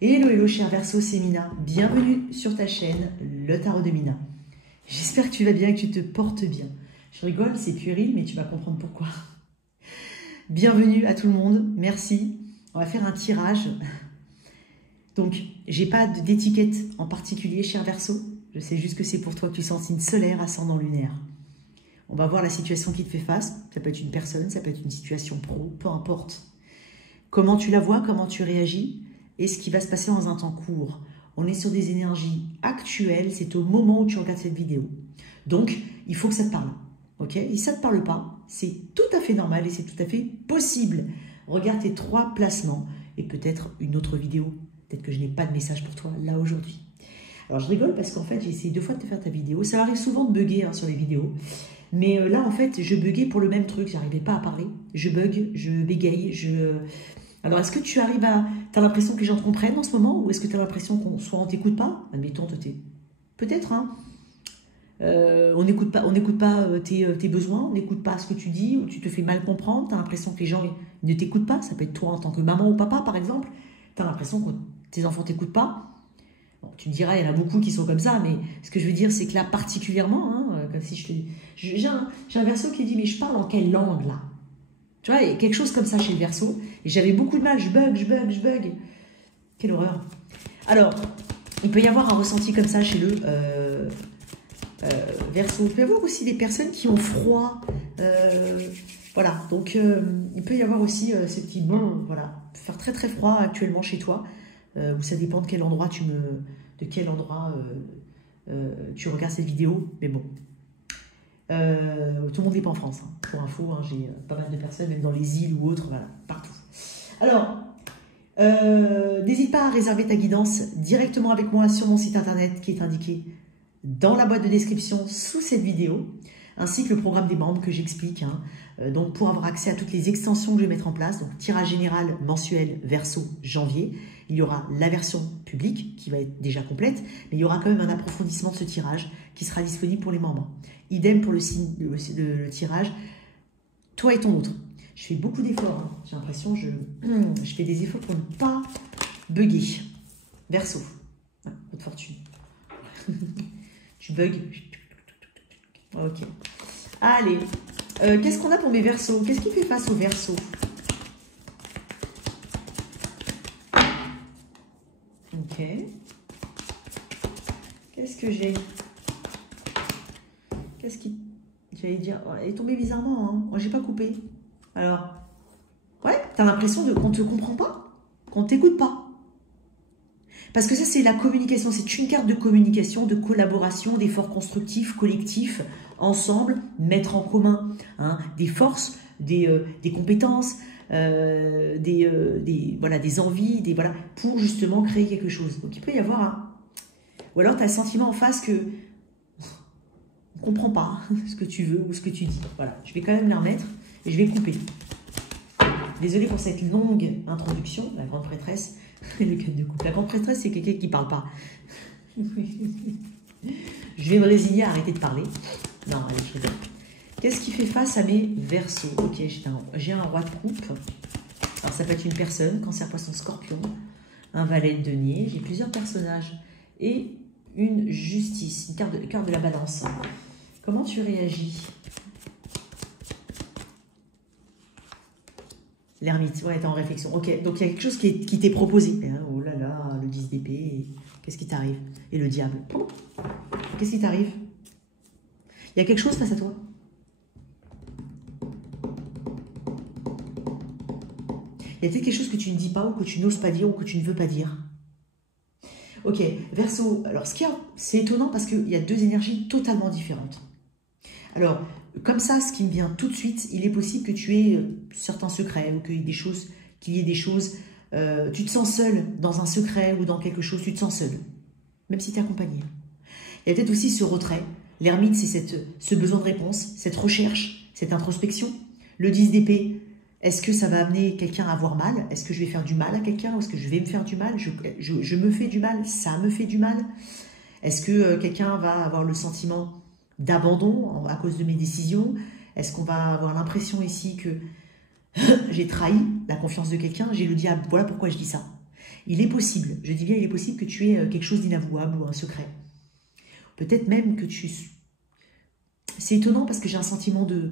Hello, hello, cher Verseau, c'est Mina. Bienvenue sur ta chaîne, le Tarot de Mina. J'espère que tu vas bien et que tu te portes bien. Je rigole, c'est puéril, mais tu vas comprendre pourquoi. Bienvenue à tout le monde, merci. On va faire un tirage. Donc, j'ai pas d'étiquette en particulier, cher Verseau. Je sais juste que c'est pour toi que tu sens signe solaire, ascendant lunaire. On va voir la situation qui te fait face. Ça peut être une personne, ça peut être une situation pro, peu importe. Comment tu la vois, comment tu réagis et ce qui va se passer dans un temps court. On est sur des énergies actuelles, c'est au moment où tu regardes cette vidéo. Donc, il faut que ça te parle. Ok? Et si ça ne te parle pas, c'est tout à fait normal et c'est tout à fait possible. Regarde tes 3 placements et peut-être une autre vidéo. Peut-être que je n'ai pas de message pour toi là aujourd'hui. Alors, je rigole parce qu'en fait, j'ai essayé 2 fois de te faire ta vidéo. Ça arrive souvent de bugger sur les vidéos. Mais là, en fait, je buguais pour le même truc. J'arrivais pas à parler. Je bug, je bégaye, Alors, est-ce que tu arrives à... Tu as l'impression que les gens te comprennent en ce moment? Ou est-ce que tu as l'impression qu'on soit on t'écoute pas? Admettons, peut-être, hein. On n'écoute pas tes besoins, on n'écoute pas ce que tu dis, ou tu te fais mal comprendre, tu as l'impression que les gens ne t'écoutent pas. Ça peut être toi en tant que maman ou papa, par exemple. Tu as l'impression que tes enfants ne t'écoutent pas. Bon, tu me diras, il y en a beaucoup qui sont comme ça, mais ce que je veux dire, c'est que là, particulièrement, hein, comme si j'ai un Verseau qui dit, mais je parle en quelle langue, là? Tu vois, il y a quelque chose comme ça chez le Verseau. Et j'avais beaucoup de mal, je bug. Quelle horreur. Alors, il peut y avoir un ressenti comme ça chez le Verseau. Il peut y avoir aussi des personnes qui ont froid. Voilà, donc il peut y avoir aussi ce petit bon, voilà, faire très très froid actuellement chez toi. Ou ça dépend de quel endroit tu regardes cette vidéo. Mais bon. Tout le monde n'est pas en France, hein. Pour info, hein, j'ai pas mal de personnes, même dans les îles ou autres, voilà, partout. Alors, n'hésite pas à réserver ta guidance directement avec moi sur mon site internet qui est indiqué dans la boîte de description sous cette vidéo, ainsi que le programme des membres que j'explique. Hein. Donc, pour avoir accès à toutes les extensions que je vais mettre en place, donc tirage général mensuel Verseau janvier, il y aura la version publique qui va être déjà complète, mais il y aura quand même un approfondissement de ce tirage qui sera disponible pour les membres. Idem pour le tirage, toi et ton autre. Je fais beaucoup d'efforts, hein. J'ai l'impression que je fais des efforts pour ne pas bugger. Verseau, ah, votre fortune. Tu bugs. Ok. Allez, qu'est-ce qu'on a pour mes Verseaux? Qu'est-ce qui fait face aux Verseaux? Ok. Qu'est-ce que j'ai? Qu'est-ce qui... J'allais dire... Oh, elle est tombée bizarrement, hein. Moi, j'ai pas coupé. Alors... Ouais, t'as l'impression qu'on te comprend pas? Qu'on t'écoute pas? Parce que ça, c'est la communication. C'est une carte de communication, de collaboration, d'efforts constructifs, collectifs, ensemble, mettre en commun, hein, des forces, des compétences, voilà, des envies, voilà, pour justement créer quelque chose. Donc, il peut y avoir un... Ou alors, tu as le sentiment en face que on ne comprend pas ce que tu veux ou ce que tu dis. Voilà, je vais quand même la remettre et je vais couper. Désolée pour cette longue introduction, la grande prêtresse. Le code de coupe. La grande prêtresse, c'est quelqu'un qui ne parle pas. Je vais me résigner à arrêter de parler. Non, allez, je rigole. Qu'est-ce qui fait face à mes Verseaux? Ok, j'ai un roi de coupe. Alors, ça peut être une personne, cancer, poisson, scorpion, un valet de denier. J'ai plusieurs personnages. Et une justice, une carte de la balance. Comment tu réagis? L'ermite, ouais, t'es en réflexion. Ok, donc il y a quelque chose qui t'est proposé. Oh là là, le 10 d'épée. Qu'est-ce qui t'arrive? Et le diable. Qu'est-ce qui t'arrive? Il y a quelque chose face à toi. Il y a peut-être quelque chose que tu ne dis pas ou que tu n'oses pas dire ou que tu ne veux pas dire. Ok, Verseau. Alors, c'est étonnant parce qu'il y a 2 énergies totalement différentes. Alors, comme ça, ce qui me vient tout de suite, il est possible que tu aies certains secrets ou qu'il y ait des choses, tu te sens seul dans un secret ou dans quelque chose, tu te sens seul, même si tu es accompagné. Il y a peut-être aussi ce retrait. L'ermite, c'est ce besoin de réponse, cette recherche, cette introspection. Le 10 d'épée, est-ce que ça va amener quelqu'un à avoir mal? Est-ce que je vais faire du mal à quelqu'un? Ou est-ce que je vais me faire du mal? Je me fais du mal? Ça me fait du mal? Est-ce que quelqu'un va avoir le sentiment d'abandon à cause de mes décisions? Est-ce qu'on va avoir l'impression ici que j'ai trahi la confiance de quelqu'un? J'ai le diable, voilà pourquoi je dis ça. Il est possible, je dis bien il est possible que tu aies quelque chose d'inavouable ou un secret. Peut-être même que tu... C'est étonnant parce que j'ai un sentiment de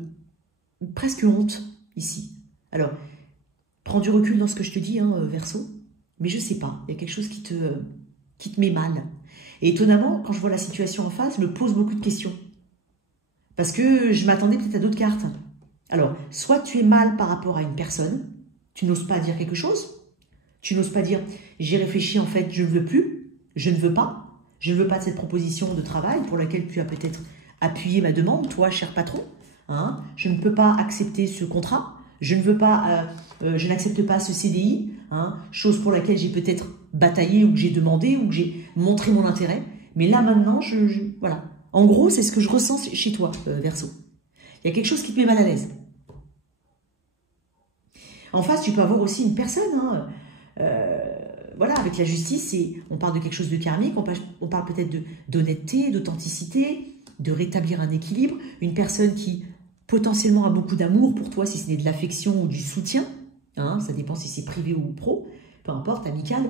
presque honte ici. Alors, prends du recul dans ce que je te dis, hein, Verseau, mais je sais pas, il y a quelque chose qui te met mal. Et étonnamment, quand je vois la situation en face, je me pose beaucoup de questions. Parce que je m'attendais peut-être à d'autres cartes. Alors, soit tu es mal par rapport à une personne, tu n'oses pas dire quelque chose, tu n'oses pas dire « j'ai réfléchi, en fait, je ne veux plus, je ne veux pas de cette proposition de travail pour laquelle tu as peut-être appuyé ma demande, toi, cher patron, hein, je ne peux pas accepter ce contrat, je n'accepte pas ce CDI, hein, chose pour laquelle j'ai peut-être bataillé ou que j'ai demandé ou que j'ai montré mon intérêt, mais là, maintenant, voilà. En gros, c'est ce que je ressens chez toi, Verseau. Il y a quelque chose qui te met mal à l'aise. En face, tu peux avoir aussi une personne, hein, voilà, avec la justice, on parle de quelque chose de karmique, on parle peut-être d'honnêteté, d'authenticité, de rétablir un équilibre. Une personne qui potentiellement a beaucoup d'amour pour toi, si ce n'est de l'affection ou du soutien, hein, ça dépend si c'est privé ou pro, peu importe, amical.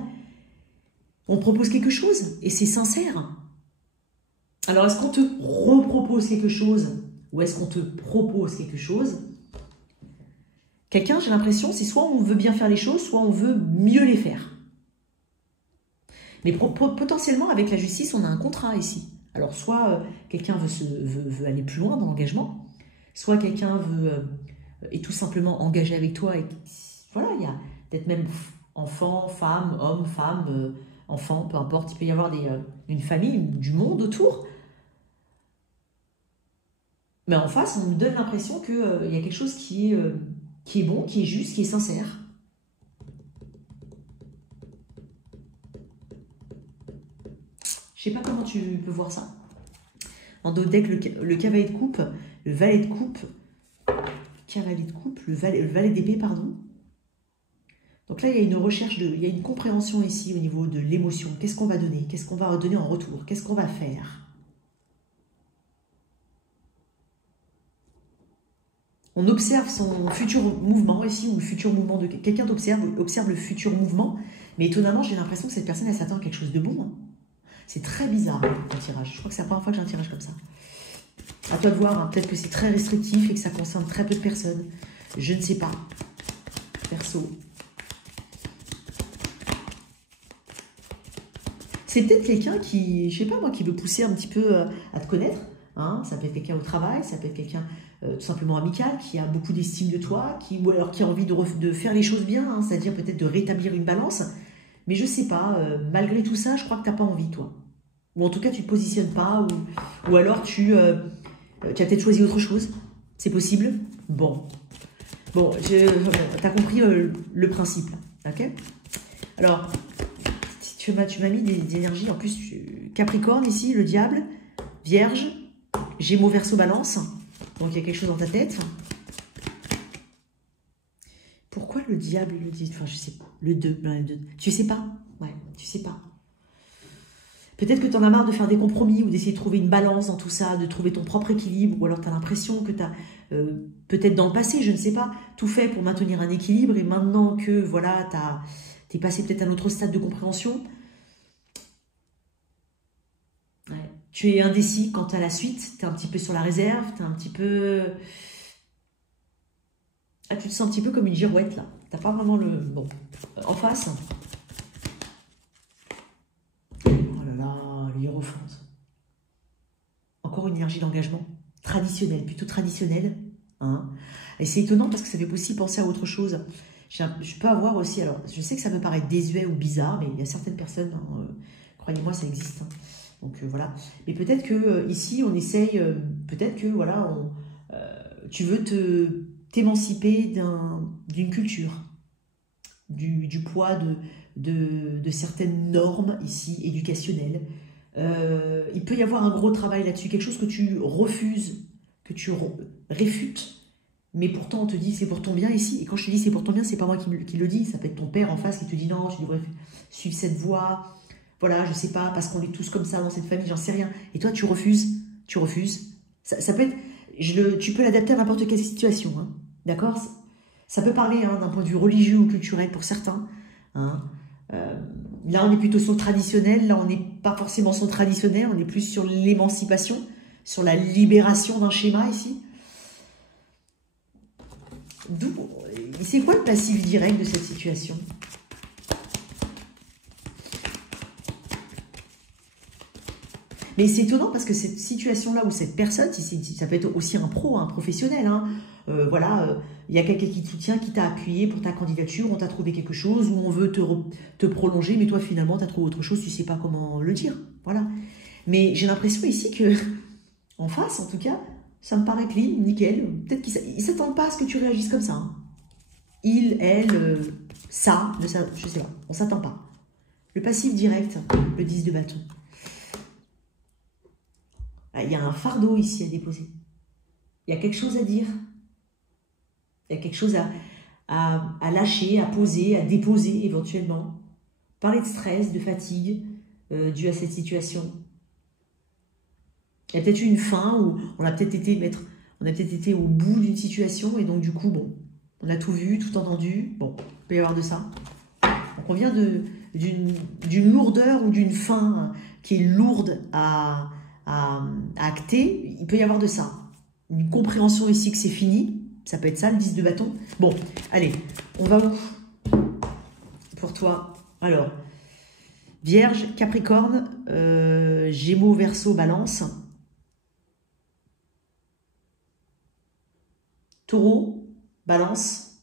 On propose quelque chose et c'est sincère. Alors, est-ce qu'on te repropose quelque chose ou est-ce qu'on te propose quelque chose? Quelqu'un, j'ai l'impression, c'est soit on veut bien faire les choses, soit on veut mieux les faire. Mais potentiellement, avec la justice, on a un contrat ici. Alors, soit quelqu'un veut aller plus loin dans l'engagement, soit quelqu'un est tout simplement engagé avec toi. Et voilà, il y a peut-être même enfant, femme, homme, femme, enfant, peu importe. Il peut y avoir une famille, du monde autour. Mais en face, on me donne l'impression qu'il y a quelque chose qui est bon, qui est juste, qui est sincère. Je ne sais pas comment tu peux voir ça. En dos de deck, le cavalier de coupe, le valet de coupe, le valet d'épée, pardon. Donc là, il y a une recherche, il y a une compréhension ici au niveau de l'émotion. Qu'est-ce qu'on va donner? Qu'est-ce qu'on va donner en retour? Qu'est-ce qu'on va faire? On observe son futur mouvement ici, ou le futur mouvement de quelqu'un observe le futur mouvement, mais étonnamment, j'ai l'impression que cette personne, elle s'attend à quelque chose de bon. Hein. C'est très bizarre, un tirage. Je crois que c'est la première fois que j'ai un tirage comme ça. À toi de voir, hein. Peut-être que c'est très restrictif et que ça concerne très peu de personnes. Je ne sais pas. Perso. C'est peut-être quelqu'un qui, je sais pas moi, qui veut pousser un petit peu à te connaître. Hein. Ça peut être quelqu'un au travail, ça peut être quelqu'un tout simplement amical, qui a beaucoup d'estime de toi, ou alors qui a envie de faire les choses bien, hein, c'est-à-dire peut-être de rétablir une balance. Mais je sais pas, malgré tout ça, je crois que tu n'as pas envie, toi. Ou en tout cas, tu ne te positionnes pas, ou alors tu as peut-être choisi autre chose. C'est possible. Bon, tu as compris le principe. Ok. Alors, tu m'as mis des énergies, en plus, Capricorne ici, le diable, Vierge, Gémeaux, Verseau, Balance. Donc, il y a quelque chose dans ta tête. Pourquoi le diable le dit? Enfin, je sais pas. Le 2. Tu sais pas? Ouais, tu sais pas. Peut-être que tu en as marre de faire des compromis ou d'essayer de trouver une balance dans tout ça, de trouver ton propre équilibre, ou alors tu as l'impression que tu as, peut-être dans le passé, je ne sais pas, tout fait pour maintenir un équilibre et maintenant que voilà, tu es passé peut-être à un autre stade de compréhension. Ouais. Tu es indécis quant à la suite, tu es un petit peu sur la réserve, tu es un petit peu... Ah, tu te sens un petit peu comme une girouette, là. T'as pas vraiment le... Bon, en face. Oh là là, le hiérophant. Encore une énergie d'engagement. Traditionnelle, plutôt traditionnelle. Hein. Et c'est étonnant parce que ça fait aussi penser à autre chose. Je peux avoir aussi... Alors, je sais que ça peut paraître désuet ou bizarre, mais il y a certaines personnes... Hein, croyez-moi, ça existe. Hein. Donc, voilà. Mais peut-être que ici, on essaye... peut-être que, voilà, tu veux t'émanciper d'une culture, du poids de certaines normes ici, éducationnelles. Il peut y avoir un gros travail là-dessus, quelque chose que tu refuses, que tu réfutes, mais pourtant on te dit c'est pour ton bien ici. Et quand je te dis c'est pour ton bien, c'est pas moi qui le dis, ça peut être ton père en face qui te dit non, tu devrais suivre cette voie. Voilà, je sais pas, parce qu'on est tous comme ça dans cette famille, j'en sais rien. Et toi tu refuses, tu refuses. Ça peut être... tu peux l'adapter à n'importe quelle situation, hein, d'accord? Ça peut parler hein, d'un point de vue religieux ou culturel pour certains. Hein, Là, on est plutôt sur le traditionnel. Là, on n'est pas forcément sur le traditionnel. On est plus sur l'émancipation, sur la libération d'un schéma ici. D'où, c'est quoi le passif direct de cette situation? Mais c'est étonnant parce que cette situation-là ou cette personne, ça peut être aussi un pro, un professionnel, hein, voilà, il y a quelqu'un qui te soutient, qui t'a appuyé pour ta candidature, on t'a trouvé quelque chose, ou on veut te prolonger, mais toi finalement tu as trouvé autre chose, tu sais pas comment le dire, voilà. Mais j'ai l'impression ici que, en face en tout cas, ça me paraît clean, nickel, peut-être qu'ils ne s'attendent pas à ce que tu réagisses comme ça. Hein. Il, elle, ça, je sais pas, on ne s'attend pas. Le passif direct, le 10 de bâton. Il y a un fardeau ici à déposer. Il y a quelque chose à dire. Il y a quelque chose à lâcher, à poser, à déposer éventuellement. Parler de stress, de fatigue dû à cette situation. Il y a peut-être eu une fin où on a peut-être été au bout d'une situation et donc du coup, bon, on a tout vu, tout entendu. Bon, il peut y avoir de ça. Donc on vient d'une lourdeur ou d'une fin qui est lourde à acter, il peut y avoir de ça. Une compréhension ici que c'est fini, ça peut être ça, le 10 de bâton. Bon, allez, on va où pour toi? Alors, Vierge, Capricorne, Gémeaux, Verseau, Balance, Taureau, Balance,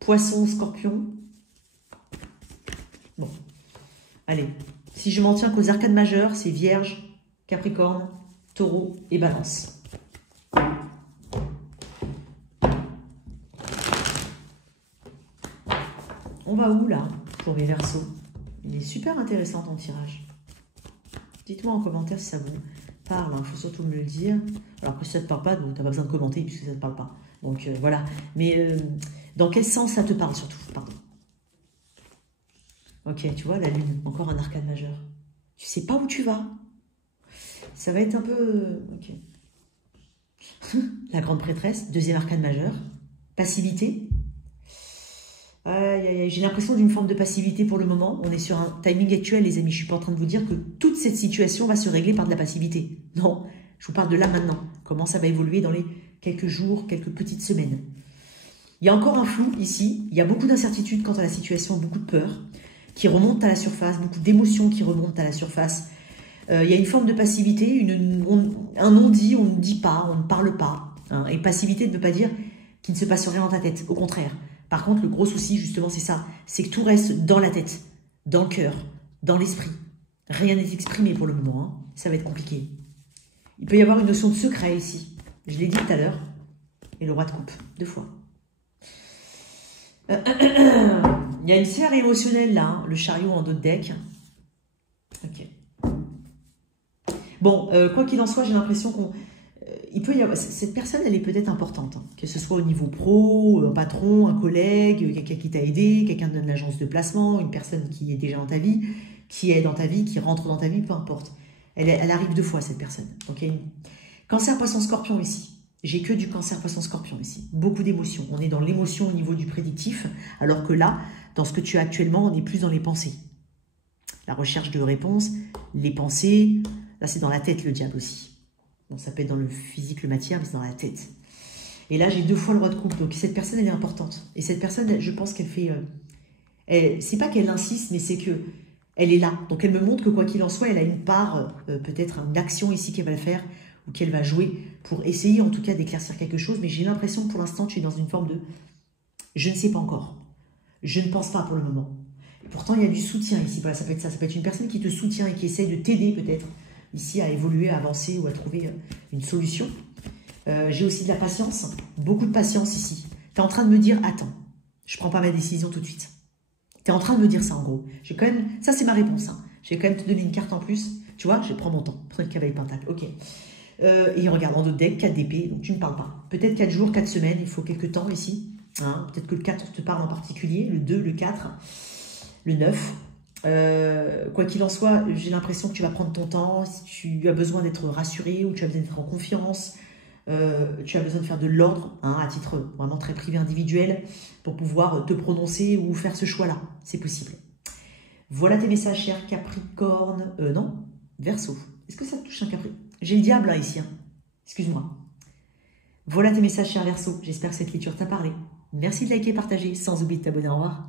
Poisson, Scorpion. Bon. Allez, si je m'en tiens qu'aux arcades majeures, c'est Vierge, Capricorne, Taureau et Balance. On va où là pour mes Verseaux? Il est super intéressant ton tirage. Dites-moi en commentaire si ça vous parle, il faut surtout me le dire. Alors que si ça ne te parle pas, tu n'as pas besoin de commenter puisque ça ne te parle pas. Donc voilà. Mais dans quel sens ça te parle surtout? Pardon. Ok, tu vois, la lune, encore un arcane majeur. Tu sais pas où tu vas. Ça va être un peu... Ok. La grande prêtresse, deuxième arcane majeur. Passivité. J'ai l'impression d'une forme de passivité pour le moment. On est sur un timing actuel, les amis. Je ne suis pas en train de vous dire que toute cette situation va se régler par de la passivité. Non, je vous parle de là maintenant. Comment ça va évoluer dans les quelques jours, quelques petites semaines. Il y a encore un flou ici. Il y a beaucoup d'incertitudes quant à la situation, beaucoup de peur qui remontent à la surface, beaucoup d'émotions qui remontent à la surface. Il y a une forme de passivité, un non-dit, on ne dit pas, on ne parle pas. Hein. Et passivité ne veut pas dire qu'il ne se passe rien dans ta tête, au contraire. Par contre, le gros souci, justement, c'est ça. C'est que tout reste dans la tête, dans le cœur, dans l'esprit. Rien n'est exprimé pour le moment. Hein. Ça va être compliqué. Il peut y avoir une notion de secret ici. Je l'ai dit tout à l'heure. Et le roi de coupe, 2 fois. Il y a une sphère émotionnelle là, hein, le chariot en dos de deck. Ok. Bon, quoi qu'il en soit, j'ai l'impression qu'on... il peut y avoir... Cette personne, elle est peut-être importante. Hein, que ce soit au niveau pro, un patron, un collègue, quelqu'un qui t'a aidé, quelqu'un d'une agence de placement, une personne qui est déjà dans ta vie, qui est dans ta vie, qui rentre dans ta vie, peu importe. Elle arrive 2 fois, cette personne. Donc, il y a une... Cancer, poisson, scorpion ici. J'ai que du cancer, poisson, scorpion ici. Beaucoup d'émotions. On est dans l'émotion au niveau du prédictif, alors que là, dans ce que tu as actuellement, on est plus dans les pensées. La recherche de réponses, les pensées. Là, c'est dans la tête, le diable aussi. Bon, ça peut être dans le physique, le matière, mais c'est dans la tête. Et là, j'ai 2 fois le roi de coupe. Donc, cette personne, elle est importante. Et cette personne, je pense qu'elle fait... c'est pas qu'elle insiste, mais c'est que elle est là. Donc, elle me montre que quoi qu'il en soit, elle a une part, peut-être une action ici qu'elle va faire ou qu'elle va jouer pour essayer, en tout cas, d'éclaircir quelque chose. Mais j'ai l'impression que pour l'instant, tu es dans une forme de... Je ne sais pas encore. Je ne pense pas pour le moment. Et pourtant, il y a du soutien ici. Voilà, ça peut être ça. Ça peut être une personne qui te soutient et qui essaye de t'aider, peut-être, ici, à évoluer, à avancer ou à trouver une solution. J'ai aussi de la patience. Beaucoup de patience ici. Tu es en train de me dire, attends, je ne prends pas ma décision tout de suite. Tu es en train de me dire ça, en gros. J'ai quand même... Ça, c'est ma réponse. Hein. Je vais quand même te donner une carte en plus. Tu vois, je prends mon temps. Prends une cavalier pentacle. Ok. Et regarde, en deux deck, 4 d'épée. Donc, tu ne me parles pas. Peut-être 4 jours, 4 semaines. Il faut quelques temps ici. Hein. Peut-être que le 4 te parle en particulier. Le 2, le 4, le 9. Quoi qu'il en soit, j'ai l'impression que tu vas prendre ton temps. Si tu as besoin d'être rassuré ou tu as besoin d'être en confiance. tu as besoin de faire de l'ordre, hein, à titre vraiment très privé, individuel, pour pouvoir te prononcer ou faire ce choix-là. C'est possible. Voilà tes messages, cher Capricorne. Non, Verseau. Est-ce que ça te touche un Capricorne? J'ai le diable là, ici. Hein. Excuse-moi. Voilà tes messages, cher Verseau. J'espère que cette lecture t'a parlé. Merci de liker et partager, sans oublier de t'abonner. Au revoir.